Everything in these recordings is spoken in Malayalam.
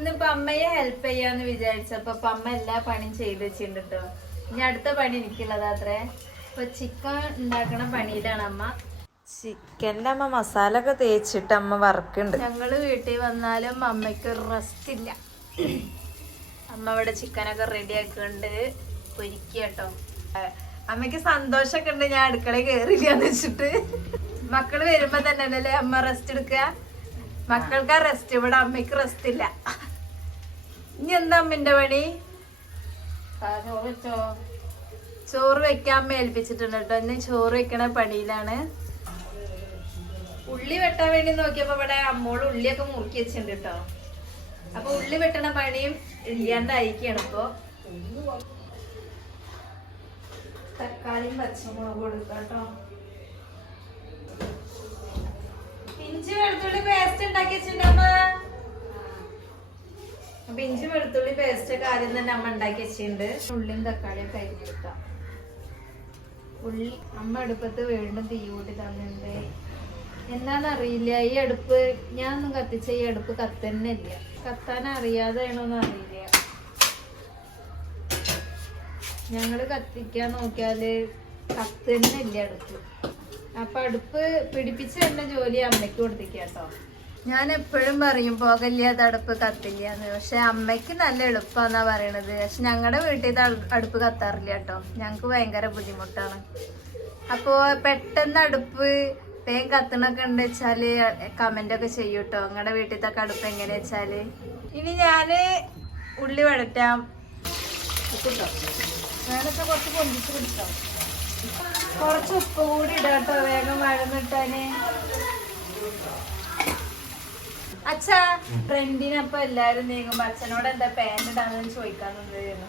ഇന്നിപ്പോ അമ്മയെ ഹെൽപ്പ് ചെയ്യാന്ന് വിചാരിച്ചപ്പോ അമ്മ എല്ലാ പണിയും ചെയ്ത് വെച്ചിട്ടുണ്ട് കേട്ടോ. ഇനി അടുത്ത പണി എനിക്കുള്ളതാ അത്രേ. ഇപ്പൊ ചിക്കൻ ഉണ്ടാക്കണ പണിയിലാണ് അമ്മ. ചിക്കൻ്റെ അമ്മ മസാല ഒക്കെ തേച്ചിട്ട് അമ്മ വറക്കുന്നുണ്ട്. ഞങ്ങള് വീട്ടിൽ വന്നാലും അമ്മയ്ക്ക് റെസ്റ്റ് ഇല്ല. അമ്മ ഇവിടെ ചിക്കനൊക്കെ റെഡി ആക്കുന്നുണ്ട്, പൊരിക്കുക കേട്ടോ. അമ്മയ്ക്ക് സന്തോഷമൊക്കെ ഉണ്ട് ഞാൻ അടുക്കളയിൽ കയറില്ലാന്ന് വെച്ചിട്ട്. മക്കള് വരുമ്പോ തന്നെ അല്ലേ അമ്മ റെസ്റ്റ് എടുക്കുക. മക്കൾക്ക് റെസ്റ്റ്, ഇവിടെ അമ്മയ്ക്ക് റെസ്റ്റ് ഇല്ല. ഇനി എന്താ അമ്മന്റെ പണി? ചോറ് വെക്കാൻ അമ്മ ഏൽപ്പിച്ചിട്ടുണ്ട് കേട്ടോ. ഇന്ന് ചോറ് വെക്കണ പണിയിലാണ്. ഉള്ളി വെട്ടാൻ വേണ്ടി നോക്കിയപ്പോ ഇവിടെ അമ്മോള് ഉള്ളിയൊക്കെ മുറുക്കി വെച്ചിട്ടുണ്ട് കേട്ടോ. അപ്പൊ ഉള്ളി വെട്ടണ പണിയും ഇല്ലാണ്ടായിരിക്കാണ് ഇപ്പൊ. തക്കാളിയും പച്ചമുളകും കൊടുക്കാം കേട്ടോ. ഇഞ്ചി വെളുത്തുള്ളി പേസ്റ്റ് ഉണ്ടാക്കി വെച്ചിട്ടുണ്ട് അമ്മ. അപ്പൊ ഇഞ്ചി വെളുത്തുള്ളി പേസ്റ്റ് ഒക്കെ ആദ്യം തന്നെ അമ്മ ഉണ്ടാക്കി വെച്ചിട്ടുണ്ട്. ഉള്ളിയും തക്കാളിയും കരിഞ്ഞെടുക്കാം. ഉള്ളി അമ്മ അടുപ്പത്ത് വീണ്ടും തീ കൂട്ടി തന്നിട്ടുണ്ട്. എന്താന്നറിയില്ല ഈ അടുപ്പ് ഞാനൊന്നും കത്തിച്ച ഈ അടുപ്പ് കത്തന്നില്ല. കത്താൻ അറിയാതെയാണോന്ന് അറിയില്ല. ഞങ്ങള് കത്തിക്കാൻ നോക്കിയാല് കത്തന്നില്ല അടുപ്പ്. അപ്പൊ അടുപ്പ് പിടിപ്പിച്ച് തന്നെ ജോലി അമ്മയ്ക്ക് കൊടുത്തിക്കാട്ടോ. ഞാൻ എപ്പോഴും പറയും പോകല്ലാതെ അടുപ്പ് കത്തില്ലാന്ന്. പക്ഷെ അമ്മയ്ക്ക് നല്ല എളുപ്പാന്നാ പറയണത്. പക്ഷെ ഞങ്ങളുടെ വീട്ടിൽ അടുപ്പ് കത്താറില്ല കേട്ടോ. ഞങ്ങക്ക് ഭയങ്കര ബുദ്ധിമുട്ടാണ്. അപ്പോ പെട്ടെന്ന് അടുപ്പ് വേഗം കത്തണൊക്കെ ഉണ്ട് വെച്ചാല് കമന്റ് ഒക്കെ ചെയ്യൂട്ടോ. നിങ്ങളുടെ വീട്ടിലത്തെ അടുപ്പ് എങ്ങനെ വെച്ചാല്. ഇനി ഞാന് ഉള്ളി വഴറ്റാം. ഞാനൊക്കെ കുറച്ച് പൊന്തിച്ച് പിടിച്ചോ. കുറച്ച് ഉപ്പ് കൂടി ഇടാട്ടോ വേഗം വഴന്നിട്ടാന്. അച്ഛാ ട്രെൻഡിനപ്പൊ എല്ലാരും നീങ്ങുമ്പോ അച്ഛനോട് എന്താ പാന്റ് ഇടാന്ന് ചോദിക്കാൻ നിന്നിരുന്നു.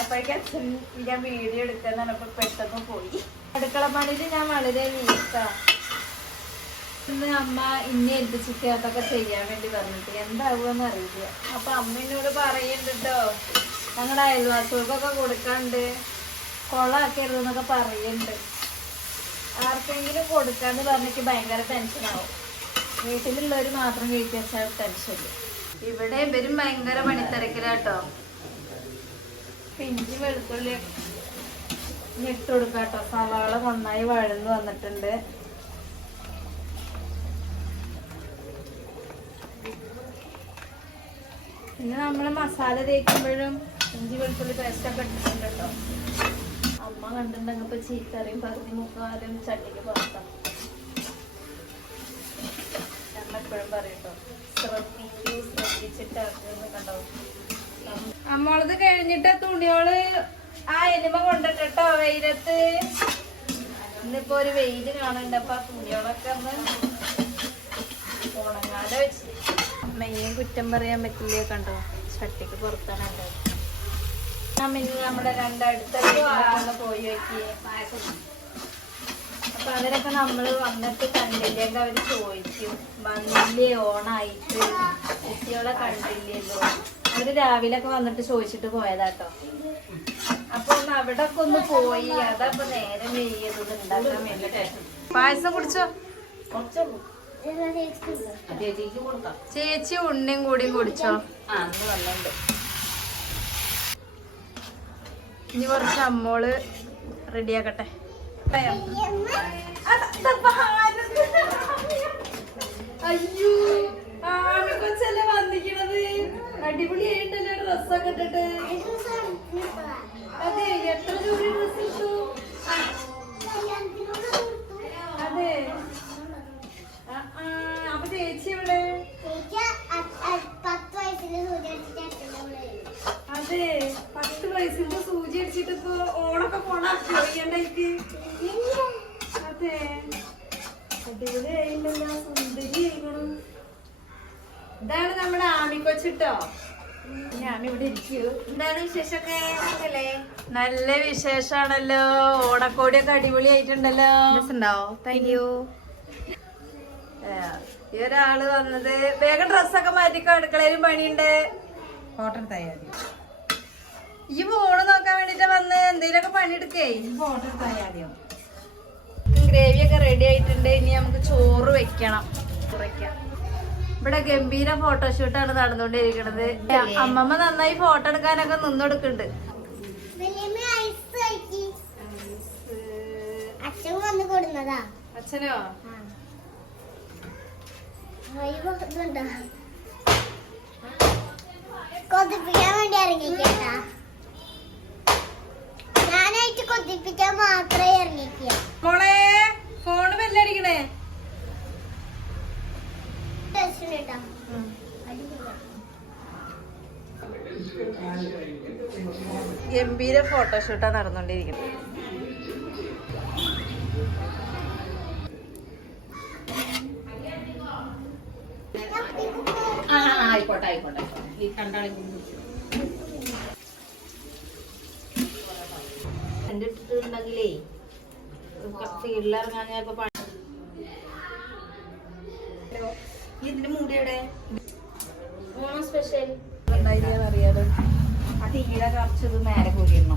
അപ്പോഴേക്കും അച്ഛൻ ഞാൻ വീഡിയോ എടുക്കാന്ന് പറഞ്ഞപ്പോ പെട്ടെന്ന് പോയി. അടുക്കള പണിയില് ഞാൻ വളരെ വീക്കാ. ഇന്ന് അമ്മ ഇന്നെ ഏൽപ്പിച്ചിട്ട് അതൊക്കെ ചെയ്യാൻ വേണ്ടി പറഞ്ഞിട്ട് എന്താവുമെന്ന് അറിയില്ല. അപ്പൊ അമ്മ എന്നോട് പറയുന്നുണ്ട് കേട്ടോ, ഞങ്ങളുടെ അയൽവാസികൾക്കൊക്കെ കൊടുക്കാണ്ട് കൊളാക്കരുതെന്നൊക്കെ പറയുന്നുണ്ട്. ആർക്കെങ്കിലും കൊടുക്കാന്ന് പറഞ്ഞിട്ട് ഭയങ്കര ടെൻഷനാവും. വീട്ടിലുള്ളവര് മാത്രം കഴിച്ചാൽ ടെൻഷനില്ല. ഇവിടെ ഇവരും ഭയങ്കര പണിത്തിരക്കിലാട്ടോ. ഇഞ്ചി വെളുത്തുള്ളി ഇട്ട് കൊടുക്കാട്ടോ. സവാള നന്നായി വഴന്ന് വന്നിട്ടുണ്ട്. പിന്നെ നമ്മള് മസാല തേക്കുമ്പോഴും ഇഞ്ചി വെളുത്തുള്ളി പേസ്റ്റ് ഒക്കെ ഇട്ടിട്ടുണ്ട് കേട്ടോ. അമ്മ കണ്ടിട്ടുണ്ടെങ്കിൽ ഇപ്പൊ ചീത്തറിയും പകുതി മുക്കാലും ചട്ടിക്ക് പുറത്താം. എപ്പോഴും പറയട്ടോ ശ്രദ്ധിച്ചിട്ട് കണ്ടോ. അമ്മളത് കഴിഞ്ഞിട്ട് തുണിയോള് ആ എലിമ കൊണ്ടിട്ടോ വെയിലത്ത്. ഇന്നിപ്പോ ഒരു വെയില് കാണുന്നുണ്ട്. അപ്പൊ ആ തുണിയോളൊക്കെ ഒന്ന് ഉണങ്ങാതെ വെച്ച്. മെയ്യും കുറ്റം പറയാൻ പറ്റില്ല. കണ്ടോ ചട്ടിക്ക് പുറത്താണ് ഉണ്ടായത്. നമ്മുടെ രണ്ടടുത്ത പോയി നോക്കി. അപ്പൊ അവരൊക്കെ നമ്മള് വന്നിട്ട് കണ്ടില്ലെങ്കിൽ അവര് ചോദിക്കും വന്നില്ലേ ഓണായിട്ട് കുട്ടികളെ കണ്ടില്ലല്ലോ. അവര് രാവിലെ ഒക്കെ വന്നിട്ട് ചോദിച്ചിട്ട് പോയതാട്ടോ. അപ്പൊ ഒന്ന് അവിടെ ഒക്കെ ഒന്ന് പോയി. അതപ്പൊ നേരം നെയ്യത് ഉണ്ടാക്കാൻ വേണ്ടിട്ട്. പായസം കുടിച്ചോ? ചേച്ചി ഉണ്ണിയും കൂടിയും കുടിച്ചോ? ഇനി കുറച്ച് അമ്മോള് റെഡിയാക്കട്ടെ. അയ്യോ കൊച്ചല്ലേ വന്നിക്കണത്. അടിപൊളിയായിട്ടല്ലേ ഡ്രസ്സൊക്കെ ഇട്ടിട്ട്. അതെ എത്ര ജോഡി ഡ്രസ് ഇട്ടു? അതെ അപ്പൊ ചേച്ചി എവിടെ? അതെ 10 വയസ്സിന്റെ സൂചി അടിച്ചിട്ട് ഇപ്പൊ ഓണൊക്കെ പോണ ചോദിക്കണ്ടായിട്ട്. അതെ അടിപൊളിയായില്ലല്ലോ, സുന്ദരിയായിക്കണം. ഇതാണ് നമ്മുടെ ആമിക്കൊച്ചിട്ടോ. ഞാൻ ഇവിടെ ഇരിക്കൂ. എന്താണ് വിശേഷമൊക്കെ? നല്ല വിശേഷാണല്ലോ. ഓണക്കോടിയൊക്കെ അടിപൊളിയായിട്ടുണ്ടല്ലോ. Thank you. ഈ ഒരാള് വന്നത് വേഗം ഡ്രസ്സൊക്കെ മാറ്റിക്കോ, അടുക്കളയിലും പണിയുണ്ട്. ഫോട്ടോ തയ്യാറി ഈ ഫോണ് നോക്കാൻ വേണ്ടിട്ട് വന്ന് എന്തെങ്കിലുമൊക്കെ പണിയെടുക്കേ. ഫോട്ടോ തയ്യാറിയോ? ഗ്രേവി ഒക്കെ റെഡി ആയിട്ടുണ്ട്. ഇനി നമുക്ക് ചോറ് വെക്കണം. കുറയ്ക്കാം. ഇവിടെ ഗംഭീര ഫോട്ടോഷൂട്ടാണ് നടന്നുകൊണ്ടിരിക്കുന്നത്. അമ്മമ്മ നന്നായി ഫോട്ടോ എടുക്കാനൊക്കെ നിന്നൊടുക്കുന്നുണ്ട്. അച്ഛനോ കൊതിപ്പിക്കാൻ വേണ്ടി ഇറങ്ങിക്കേട്ടാ. ഞാനായിട്ട് കൊതിപ്പിക്കാൻ മാത്രമേ ഇറങ്ങിക്കുക. മോളെ ഫോണ് ബെല്ലടിക്കണേ. ഗംഭീര ഫോട്ടോഷൂട്ടാ നടന്നുകൊണ്ടിരിക്കുന്നത്. ആയിക്കോട്ടെ ആയിക്കോട്ടെ. ഈ കണ്ടാളി എന്റെ ഇട്ടിട്ടുണ്ടെങ്കിലേ ഫീൽഡിലിറങ്ങാൻ ചിലപ്പോ ഇതിന്റെ മൂടിയുടെ സ്പെഷ്യൽ അറിയാതെ ആ തീരെ കുറച്ചത് നേരെ കൂടിയിരുന്നു.